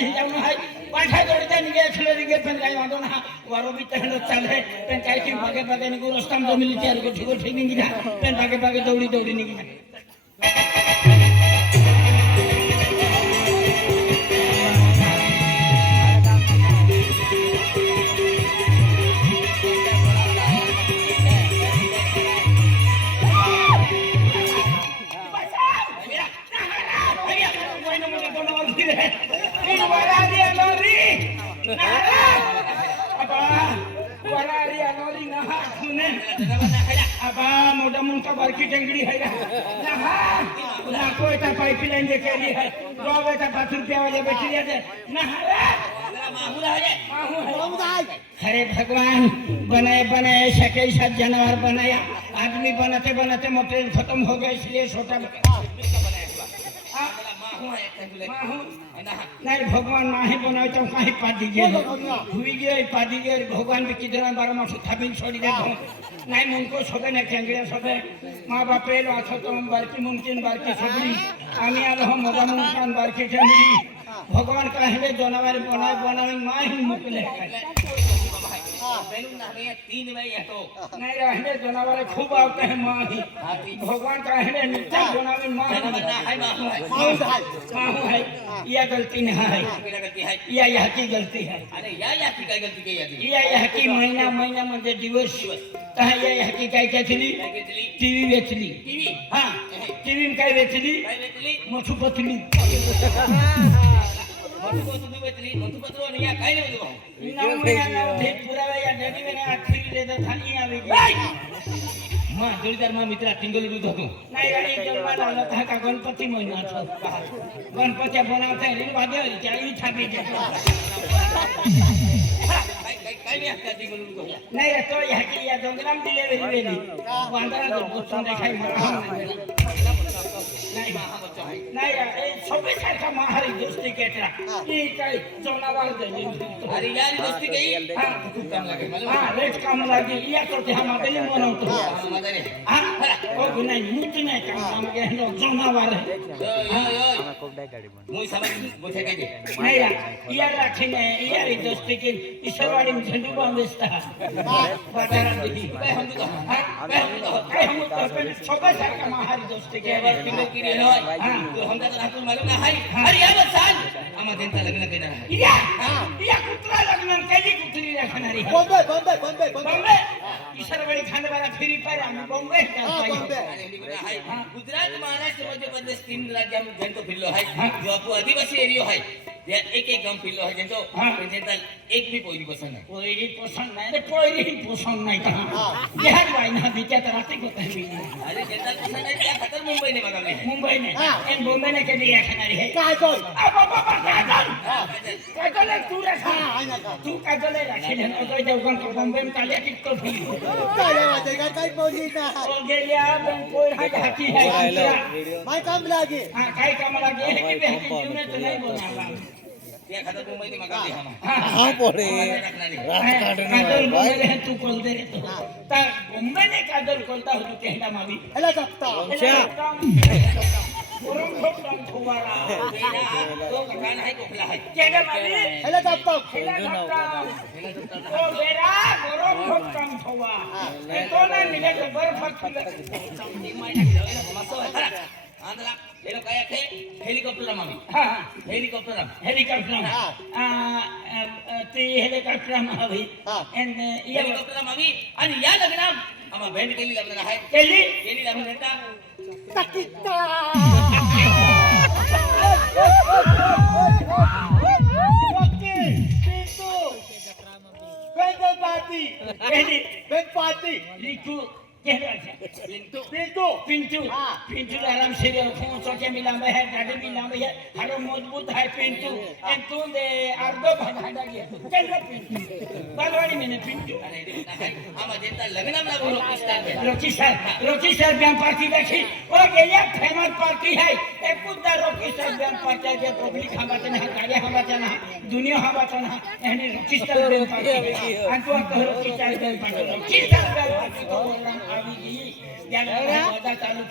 कहीं जाऊँ है पाठा जोड़ते निके खिले निके पेन काई वादो ना वारो भी तहन चले पेन काई की भागे भागे निको रस्ताम तो मिली चार को ठीक नहीं गिरा पेन भागे भागे दौड़ी दौड़ी नहीं गिरा मोटा मुंडा बारकी टेंगड़ी है ना कोई ता पाइपलाइन जे केली है रोवे ता 5 रुपया वाले बैटरी है ना अरे भगवान बनाए बनाए सके साथ जानवर बनाया आदमी बनाते बनाते मटेरियल खत्म हो गया इसलिए छोटा नहीं भगवान माही बनाए तो कहीं पा दीजिए हुई गए पा दीजिए भगवान भी कितना 12 मास थाबिन छोड़ी दे नहीं मुनको सबे ना केंगड़े सबे माँ बापे आछो तो बारकी मुमकिन बारकी सबड़ी आमी आलो हम मोगा मुमकान बारकी केंगड़ी भगवान कहले जानवर बनाए बनाए माही मुकले नहीं रहने जानवर खूब आते हैं माही भगवान कहले नित्य जानवर माही है यह गलती नहीं है यह की गलती है अरे या की काय गलती की यादी यह की महीना महीना मध्ये दिवस कहा यह की काय केली टीव्ही वेचली टीव्ही हां टीव्ही में काय वेचली मोठू पतली मधुपत्र आणि या काय नाही पुरावा या नदी में आखरी ले तो थाली आवी मां जोडीदार मां मित्रा टिंगल दूध होतो नाही आणि जन्मा लावला था का गणपती महिना गणपती बनावते रे भाग्य त्याही छापी काय नाही हक्का टिंगल दूध नाही तो या जंगलाम डिलिव्हरी वेली वांदरा बसून देखाय नाही सबे सारखा महारी दोस्ती केटरा की काय जनावर देली अरे यार दोस्ती काही खूप काम लागे मला हां लेट काम लागे या करते हम आदले मनवतो मदारे हां ओ नाही मुती नाही काम गे जनावर मुई समझ बोथे के नाही या राखीने या दोस्ती की ईश्वरवाडी में झंडू बांधस्ता बाजारात दिली काय हम तो सबे सारखा महारी दोस्ती के किलो की रे होय तो हमदा रातून मालूम ना हाय अरे या बसान आमा त्यांचा लग्न केणार आहे या कुत्रा लग्न केली कुत्री राखणारी बॉम्बे ईश्वरवाडी खांडबारा फिरी पार आम्ही बॉम्बे गुजरात महाराष्ट्र मध्य प्रदेश 3 राज्यांमध्ये जंतो फिरलो आहे जो आपो आदिवासी एरिया है या एक गांव फिरलो है जंतो त्यांचा एक भी पोरी पसंद नाही पोरी पसंद नाही रे पोरी पसंद नाही का या वाईना बिचात रात्री को कहली अरे त्यांचा पसंद नाही त्या खातर मुंबई ने बघावली मुंबई ने इन बॉम्बे ने केली राखणारी है काय कोण काजल तू रखा तू काजल राखील तो देवगण को बॉम्बे में काले टिकतो काय बोलली ना गेल्या कोई हाकी है माय काम लागे हां काय काम लागे की बेहती जीवनात नाही बोलावा त्या खातर मुंबई ने बघावली हां पोरे काजल बोले तू बोल दे रे तो ता बॉम्बे ने काजल कोलता होतो केहडा मावी हला जपता गरम भोगताम ठोवाला तो ककान आहे कोकला आहे केहडा मावी हला जपता ओ बेरा गरम भोगताम ठोवा तो ना मिले तो बर्फ आंध्रा ये लोग काय थे हेलिकॉप्टर मामी हां हेलिकॉप्टर हेलिकॉप्टर ते हेलिकॉप्टर मावी एंड ये हेलिकॉप्टर मामी आणि या लग्नात आम्हा भेट केली लग्न आहे केली लग्न देता तकिता पार्टी लिखू पिंटू पिंटू आराम से रखो चोटे मिला में है गाड़ी मिला में है हरो मजबूत है पिंटू एंड तू दे अर्धो भागा गया चल पिंटू बालवाड़ी में पिंटू हम जेता लग्न में बोलो रोकी सर ब्याम पार्टी देखी ओ गेलिया फेमस पार्टी है एक कुत्ता रोकी सर ब्याम पार्टी के पब्लिक हमारे ना गाड़ी हमारे ना दुनिया हमारे ना एंड रोकी सर ब्याम पार्टी अंतो रोकी सर ब्याम पार्टी रोकी सर ब्याम पार्टी को बोलना आवी जी या मजा चालू